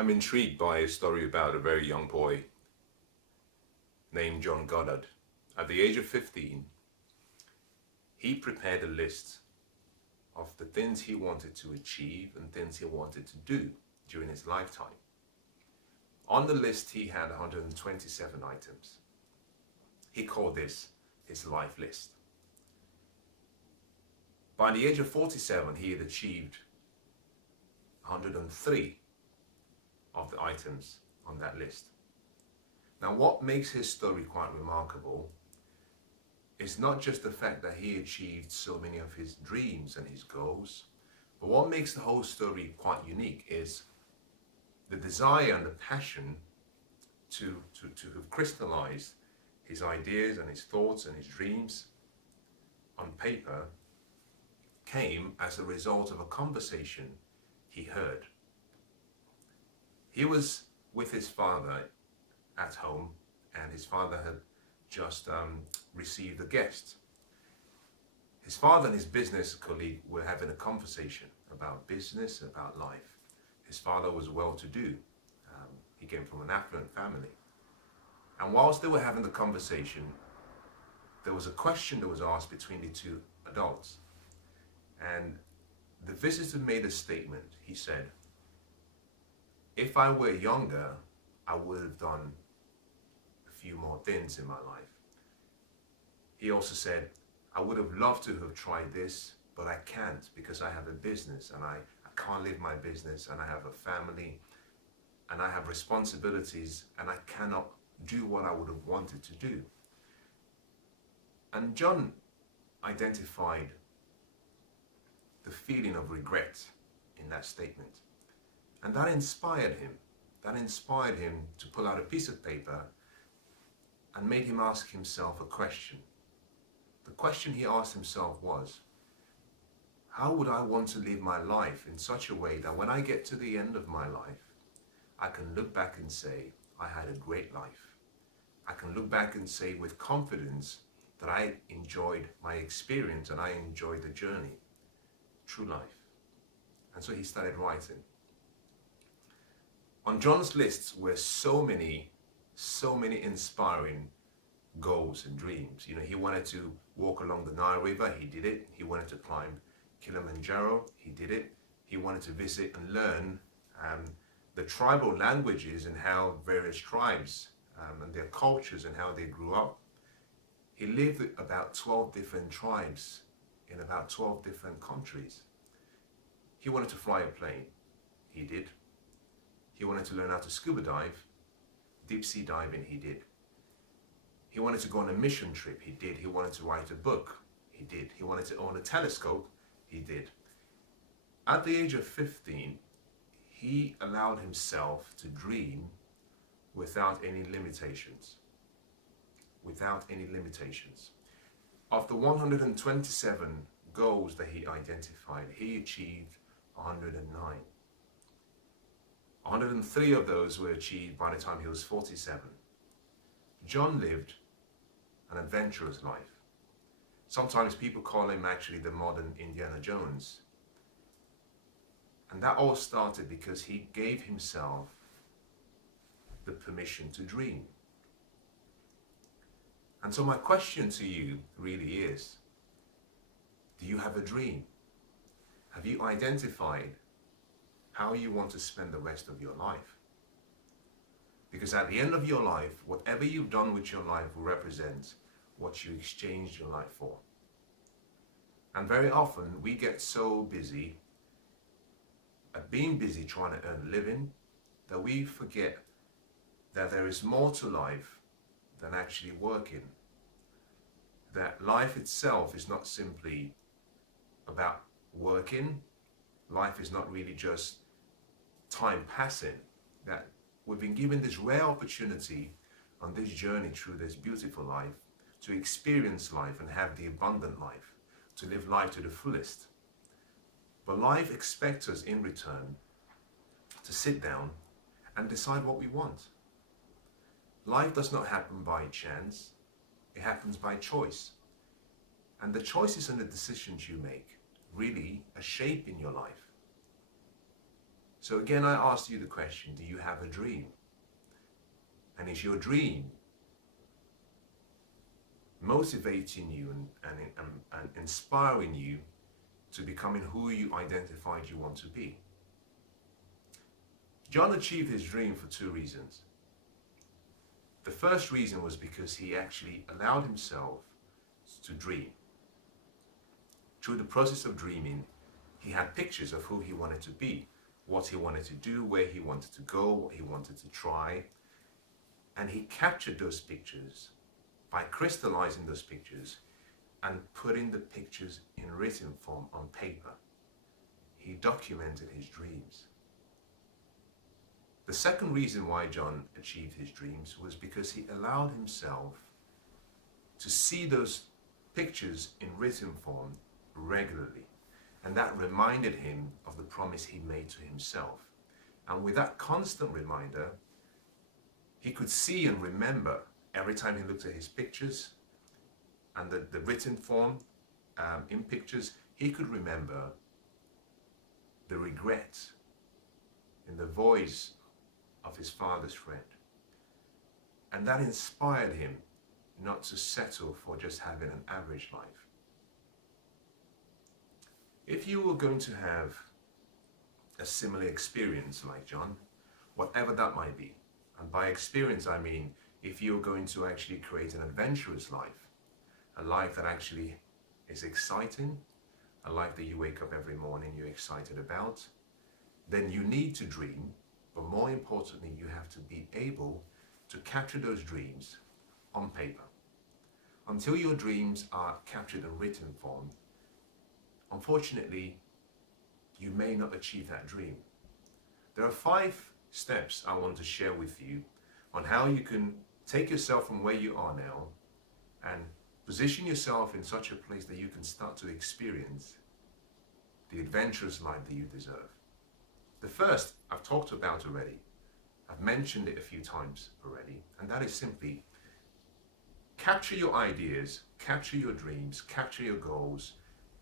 I'm intrigued by a story about a very young boy named John Goddard. At the age of 15, he prepared a list of the things he wanted to achieve and things he wanted to do during his lifetime. On the list, he had 127 items. He called this his life list. By the age of 47, he had achieved 103 of the items on that list. Now, what makes his story quite remarkable is not just the fact that he achieved so many of his dreams and his goals, but what makes the whole story quite unique is the desire and the passion to have crystallized his ideas and his thoughts and his dreams on paper came as a result of a conversation he heard. He was with his father at home, and his father had just received a guest. His father and his business colleague were having a conversation about business, about life. His father was well-to-do. He came from an affluent family. And whilst they were having the conversation, there was a question that was asked between the two adults. And the visitor made a statement. He said, "If I were younger, I would have done a few more things in my life." He also said, "I would have loved to have tried this, but I can't because I have a business and I can't live my business, and I have a family and I have responsibilities, and I cannot do what I would have wanted to do." And John identified the feeling of regret in that statement. And that inspired him. That inspired him to pull out a piece of paper and made him ask himself a question. The question he asked himself was, how would I want to live my life in such a way that when I get to the end of my life, I can look back and say, I had a great life. I can look back and say with confidence that I enjoyed my experience and I enjoyed the journey, through life. And so he started writing. On John's lists were so many inspiring goals and dreams. You know, he wanted to walk along the Nile River, he did it. He wanted to climb Kilimanjaro, he did it. He wanted to visit and learn the tribal languages and how various tribes and their cultures and how they grew up. He lived with about 12 different tribes in about 12 different countries. He wanted to fly a plane, he did. He wanted to learn how to scuba dive, deep sea diving, he did. He wanted to go on a mission trip, he did. He wanted to write a book, he did. He wanted to own a telescope, he did. At the age of 15, he allowed himself to dream without any limitations. Without any limitations. Of the 127 goals that he identified, he achieved 109. 103 of those were achieved by the time he was 47. John lived an adventurous life. Sometimes people call him actually the modern Indiana Jones. And that all started because he gave himself the permission to dream. And so my question to you really is, do you have a dream? Have you identified how you want to spend the rest of your life? Because at the end of your life, whatever you've done with your life will represent what you exchanged your life for. And very often we get so busy at being busy trying to earn a living that we forget that there is more to life than actually working. That life itself is not simply about working. Life is not really just time passing. That we've been given this rare opportunity on this journey through this beautiful life to experience life and have the abundant life, to live life to the fullest. But life expects us in return to sit down and decide what we want. Life does not happen by chance, it happens by choice. And the choices and the decisions you make really are shaping your life. So again, I asked you the question, do you have a dream? And is your dream motivating you and inspiring you to becoming who you identified you want to be? John achieved his dream for two reasons. The first reason was because he actually allowed himself to dream. Through the process of dreaming, he had pictures of who he wanted to be, what he wanted to do, where he wanted to go, what he wanted to try. And he captured those pictures by crystallizing those pictures and putting the pictures in written form on paper. He documented his dreams. The second reason why John achieved his dreams was because he allowed himself to see those pictures in written form regularly. And that reminded him of the promise he made to himself. And with that constant reminder, he could see and remember every time he looked at his pictures and the written form in pictures, he could remember the regret in the voice of his father's friend. And that inspired him not to settle for just having an average life. If you were going to have a similar experience like John, whatever that might be, and by experience I mean if you're going to actually create an adventurous life, a life that actually is exciting, a life that you wake up every morning you're excited about, then you need to dream, but more importantly, you have to be able to capture those dreams on paper. Until your dreams are captured in written form, unfortunately, you may not achieve that dream. There are 5 steps I want to share with you on how you can take yourself from where you are now and position yourself in such a place that you can start to experience the adventurous life that you deserve. The first I've talked about already. I've mentioned it a few times already, and that is simply capture your ideas, capture your dreams, capture your goals,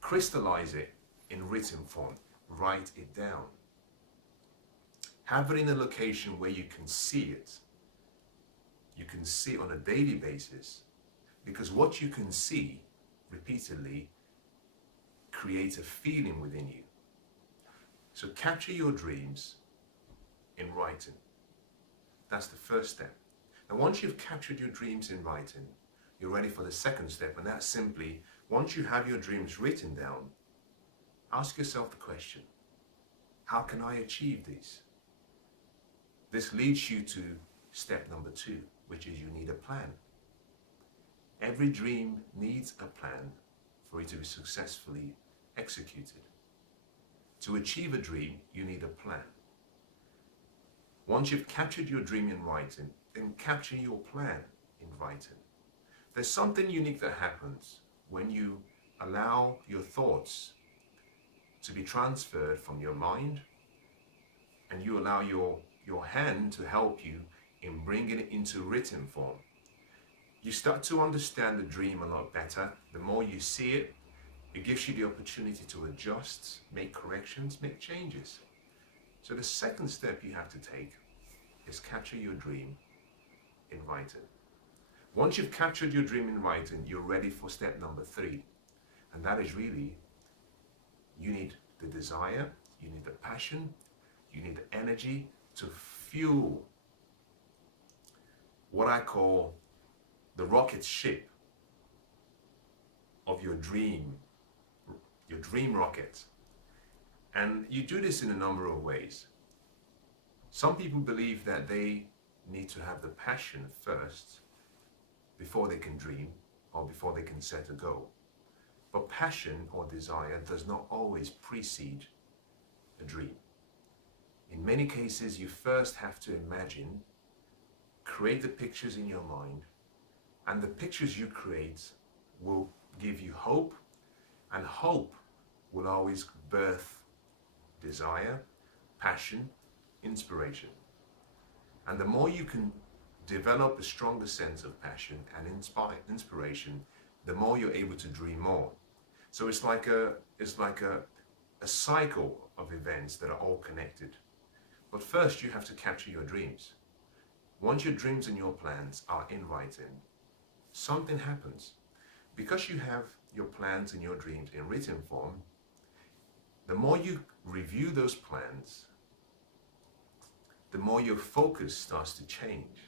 crystallize it in written form, write it down. Have it in a location where you can see it. You can see it on a daily basis, because what you can see repeatedly creates a feeling within you. So capture your dreams in writing. That's the first step. And once you've captured your dreams in writing, you're ready for the second step, and that's simply, once you have your dreams written down, ask yourself the question, how can I achieve these? This leads you to step number 2, which is you need a plan. Every dream needs a plan for it to be successfully executed. To achieve a dream, you need a plan. Once you've captured your dream in writing, then capture your plan in writing. There's something unique that happens when you allow your thoughts to be transferred from your mind, and you allow your hand to help you in bringing it into written form. You start to understand the dream a lot better. The more you see it, it gives you the opportunity to adjust, make corrections, make changes. So the second step you have to take is capture your dream in writing. Once you've captured your dream in writing, you're ready for step number 3. And that is really, you need the desire, you need the passion, you need the energy to fuel what I call the rocket ship of your dream rocket. And you do this in a number of ways. Some people believe that they need to have the passion first before they can dream or before they can set a goal. But passion or desire does not always precede a dream. In many cases, you first have to imagine, create the pictures in your mind, and the pictures you create will give you hope, and hope will always birth desire, passion, inspiration. And the more you can develop a stronger sense of passion and inspiration, the more you're able to dream more. So it's like a cycle of events that are all connected. But first, you have to capture your dreams. Once your dreams and your plans are in writing, something happens. Because you have your plans and your dreams in written form, the more you review those plans, the more your focus starts to change.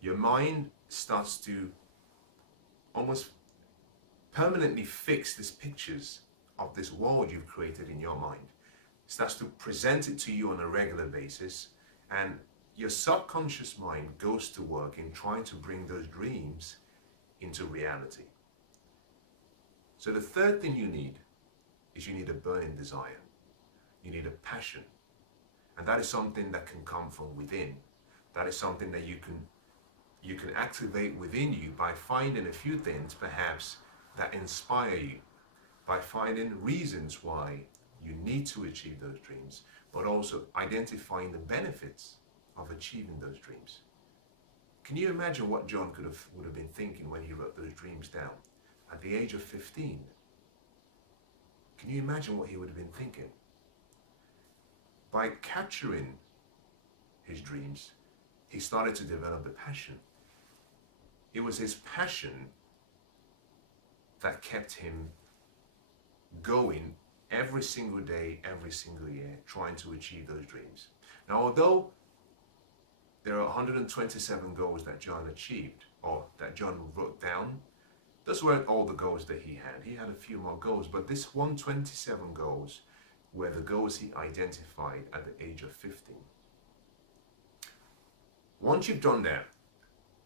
Your mind starts to almost permanently fix these pictures of this world you've created in your mind. It starts to present it to you on a regular basis, and your subconscious mind goes to work in trying to bring those dreams into reality. So the third thing you need is you need a burning desire. You need a passion. And that is something that can come from within. That is something that you can activate within you by finding a few things perhaps that inspire you, by finding reasons why you need to achieve those dreams, but also identifying the benefits of achieving those dreams. Can you imagine what John would have been thinking when he wrote those dreams down at the age of 15? Can you imagine what he would have been thinking? By capturing his dreams, he started to develop a passion. It was his passion that kept him going every single day, every single year, trying to achieve those dreams. Now, although there are 127 goals that John achieved, or that John wrote down, those weren't all the goals that he had. He had a few more goals, but this 127 goals were the goals he identified at the age of 15. Once you've done that,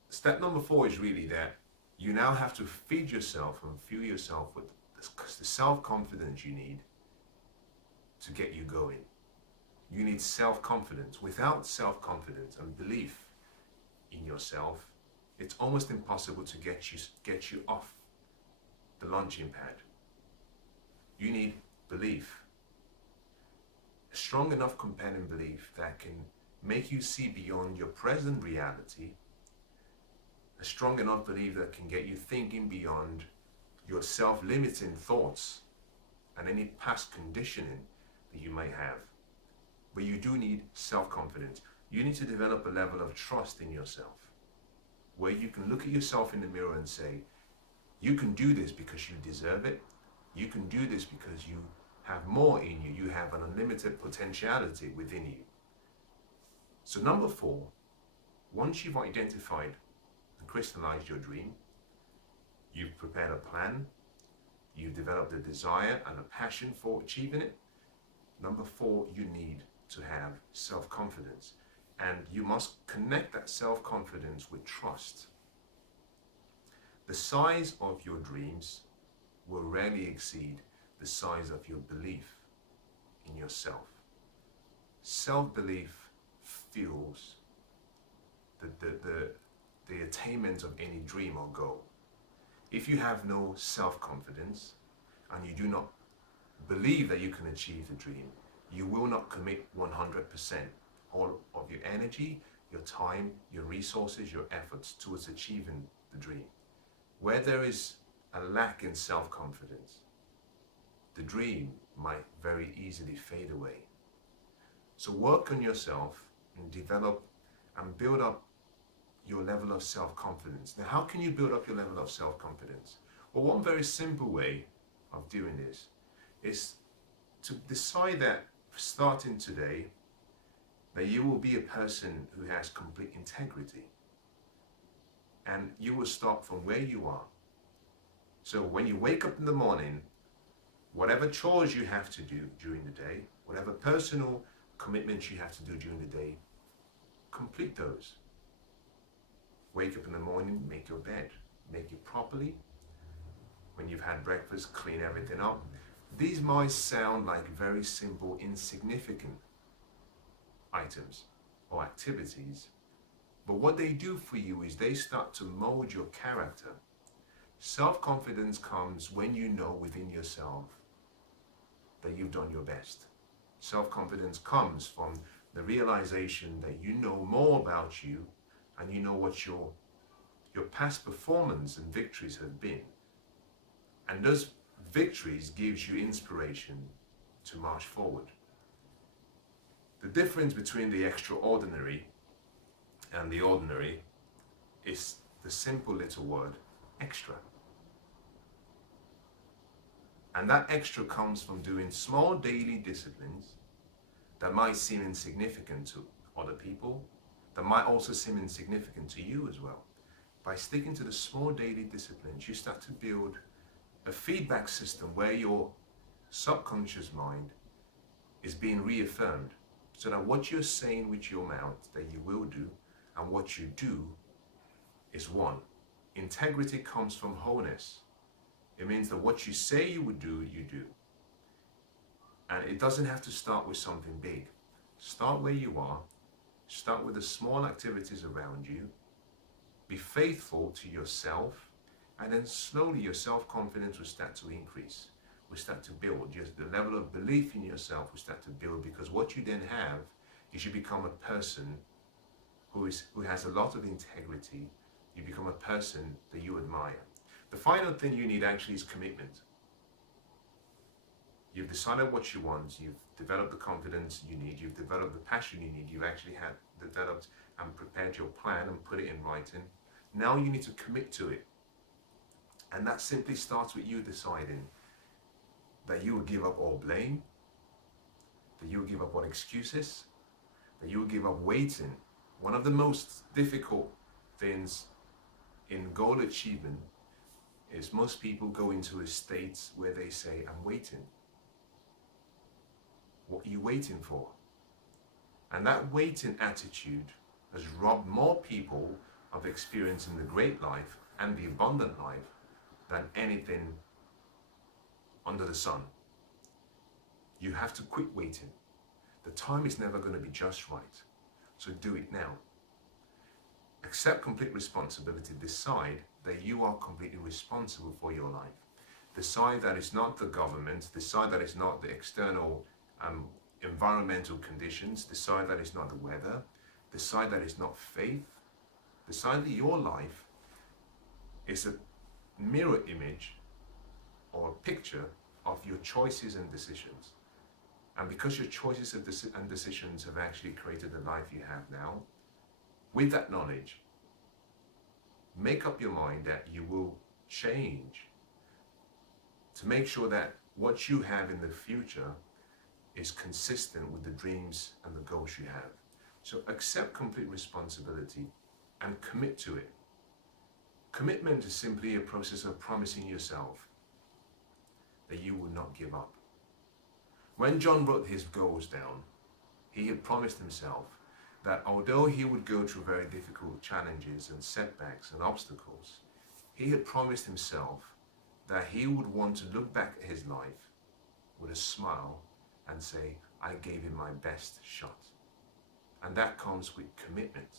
step number 4 is really that you now have to feed yourself and fuel yourself with the self-confidence you need to get you going. You need self-confidence. Without self-confidence and belief in yourself, it's almost impossible to get you off the launching pad. You need belief. A strong enough compelling belief that can make you see beyond your present reality. A strong enough belief that can get you thinking beyond your self-limiting thoughts and any past conditioning that you may have. But you do need self-confidence. You need to develop a level of trust in yourself, where you can look at yourself in the mirror and say, you can do this because you deserve it. You can do this because you have more in you. You have an unlimited potentiality within you. So number 4, once you've identified and crystallized your dream, you've prepared a plan, you've developed a desire and a passion for achieving it. Number 4, you need to have self-confidence. And you must connect that self-confidence with trust. The size of your dreams will rarely exceed the size of your belief in yourself. Self-belief fuels the attainment of any dream or goal. If you have no self-confidence and you do not believe that you can achieve the dream, you will not commit 100% all of your energy, your time, your resources, your efforts towards achieving the dream. Where there is a lack in self-confidence, the dream might very easily fade away. So work on yourself and develop and build up your level of self-confidence. Now, how can you build up your level of self-confidence? Well, one very simple way of doing this is to decide that starting today, that you will be a person who has complete integrity. And you will start from where you are. So when you wake up in the morning, whatever chores you have to do during the day, whatever personal commitments you have to do during the day, complete those. Wake up in the morning, make your bed, make it properly. When you've had breakfast, clean everything up. These might sound like very simple, insignificant items or activities, but what they do for you is they start to mold your character. Self-confidence comes when you know within yourself that you've done your best. Self-confidence comes from the realization that you know more about you and you know what your past performance and victories have been. And those victories gives you inspiration to march forward. The difference between the extraordinary and the ordinary is the simple little word extra. And that extra comes from doing small daily disciplines that might seem insignificant to other people, that might also seem insignificant to you as well. By sticking to the small daily disciplines, you start to build a feedback system where your subconscious mind is being reaffirmed, so that what you're saying with your mouth that you will do and what you do is one. Integrity comes from wholeness. It means that what you say you would do, you do. And it doesn't have to start with something big. Start where you are. Start with the small activities around you. Be faithful to yourself. And then slowly your self-confidence will start to increase. Will start to build. The level of belief in yourself will start to build, because what you then have is you become a person who has a lot of integrity. You become a person that you admire. The final thing you need actually is commitment. You've decided what you want, you've developed the confidence you need, you've developed the passion you need, you've actually developed and prepared your plan and put it in writing. Now you need to commit to it. And that simply starts with you deciding that you will give up all blame, that you will give up all excuses, that you will give up waiting. One of the most difficult things in goal achievement is most people go into a state where they say, I'm waiting. What are you waiting for? And that waiting attitude has robbed more people of experiencing the great life and the abundant life than anything under the sun. You have to quit waiting. The time is never going to be just right. So do it now. Accept complete responsibility. Decide that you are completely responsible for your life. Decide that it's not the government. Decide that it's not the external environmental conditions. Decide that it's not the weather. Decide that it's not faith. Decide that your life is a mirror image or a picture of your choices and decisions. And because your choices and decisions have actually created the life you have now, with that knowledge, make up your mind that you will change to make sure that what you have in the future is consistent with the dreams and the goals you have. So accept complete responsibility and commit to it. Commitment is simply a process of promising yourself that you will not give up. When John wrote his goals down, he had promised himself that although he would go through very difficult challenges and setbacks and obstacles, he had promised himself that he would want to look back at his life with a smile and say, I gave him my best shot. And that comes with commitment.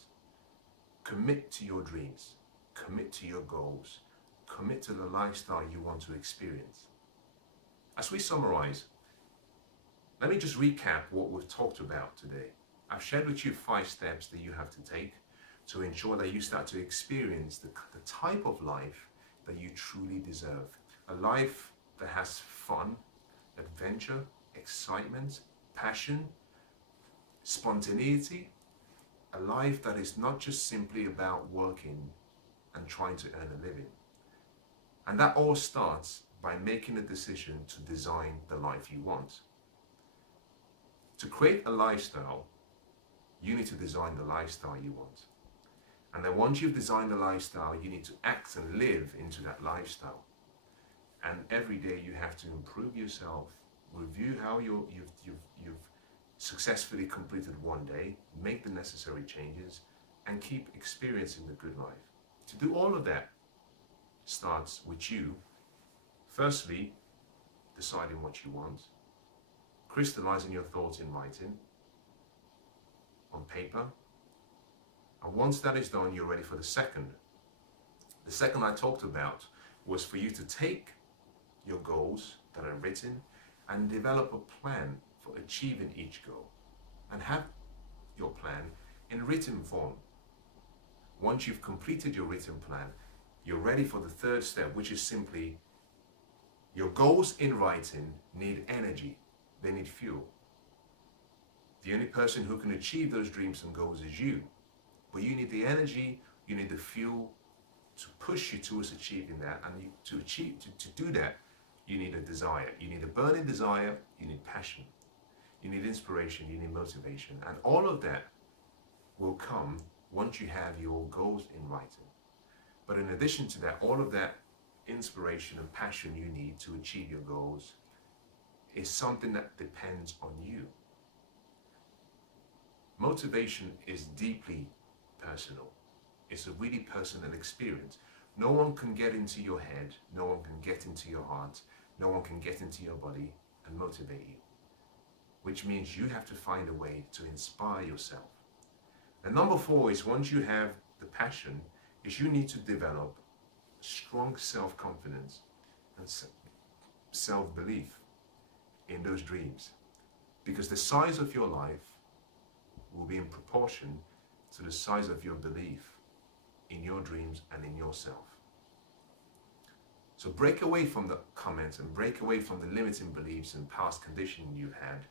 Commit to your dreams. Commit to your goals. Commit to the lifestyle you want to experience. As we summarize, let me just recap what we've talked about today. I've shared with you 5 steps that you have to take to ensure that you start to experience the type of life that you truly deserve. A life that has fun, adventure, excitement, passion, spontaneity. A life that is not just simply about working and trying to earn a living. And that all starts by making a decision to design the life you want. To create a lifestyle, you need to design the lifestyle you want. And then once you've designed the lifestyle, you need to act and live into that lifestyle. And every day you have to improve yourself, review how you've successfully completed one day, make the necessary changes, and keep experiencing the good life. To do all of that starts with you, firstly, deciding what you want, crystallizing your thoughts in writing, on paper. And once that is done, you're ready for the second. The second I talked about was for you to take your goals that are written and develop a plan for achieving each goal. And have your plan in written form. Once you've completed your written plan, you're ready for the third step, which is simply your goals in writing need energy. They need fuel. The only person who can achieve those dreams and goals is you. But you need the energy, you need the fuel to push you towards achieving that. And to do that, you need a desire. You need a burning desire, you need passion, you need inspiration, you need motivation. And all of that will come once you have your goals in writing. But in addition to that, all of that inspiration and passion you need to achieve your goals is something that depends on you. Motivation is deeply personal. It's a really personal experience. No one can get into your head, no one can get into your heart, no one can get into your body and motivate you. Which means you have to find a way to inspire yourself. And number 4 is, once you have the passion, is you need to develop strong self-confidence and self-belief in those dreams. Because the size of your life will be in proportion to the size of your belief in your dreams and in yourself. So break away from the comments and break away from the limiting beliefs and past conditioning you had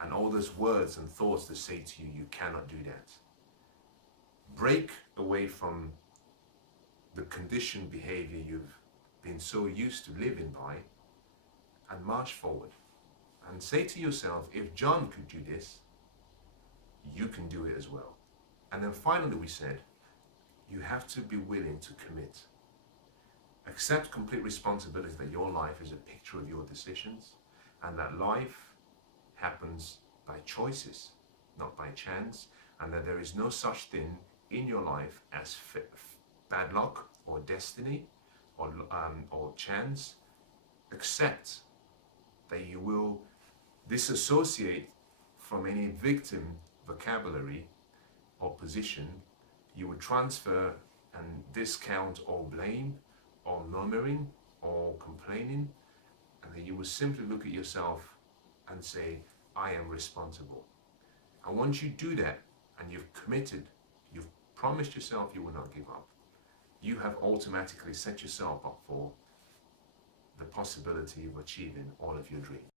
and all those words and thoughts that say to you, you cannot do that. Break away from the conditioned behavior you've been so used to living by and march forward. And say to yourself, if John could do this, you can do it as well. And then finally we said, you have to be willing to commit. Accept complete responsibility that your life is a picture of your decisions and that life happens by choices, not by chance, and that there is no such thing in your life as bad luck or destiny or chance. Accept that you will disassociate from any victim vocabulary or position. You will transfer and discount or blame or murmuring or complaining, and then you will simply look at yourself and say, I am responsible. And once you do that and you've committed, you've promised yourself you will not give up, you have automatically set yourself up for the possibility of achieving all of your dreams.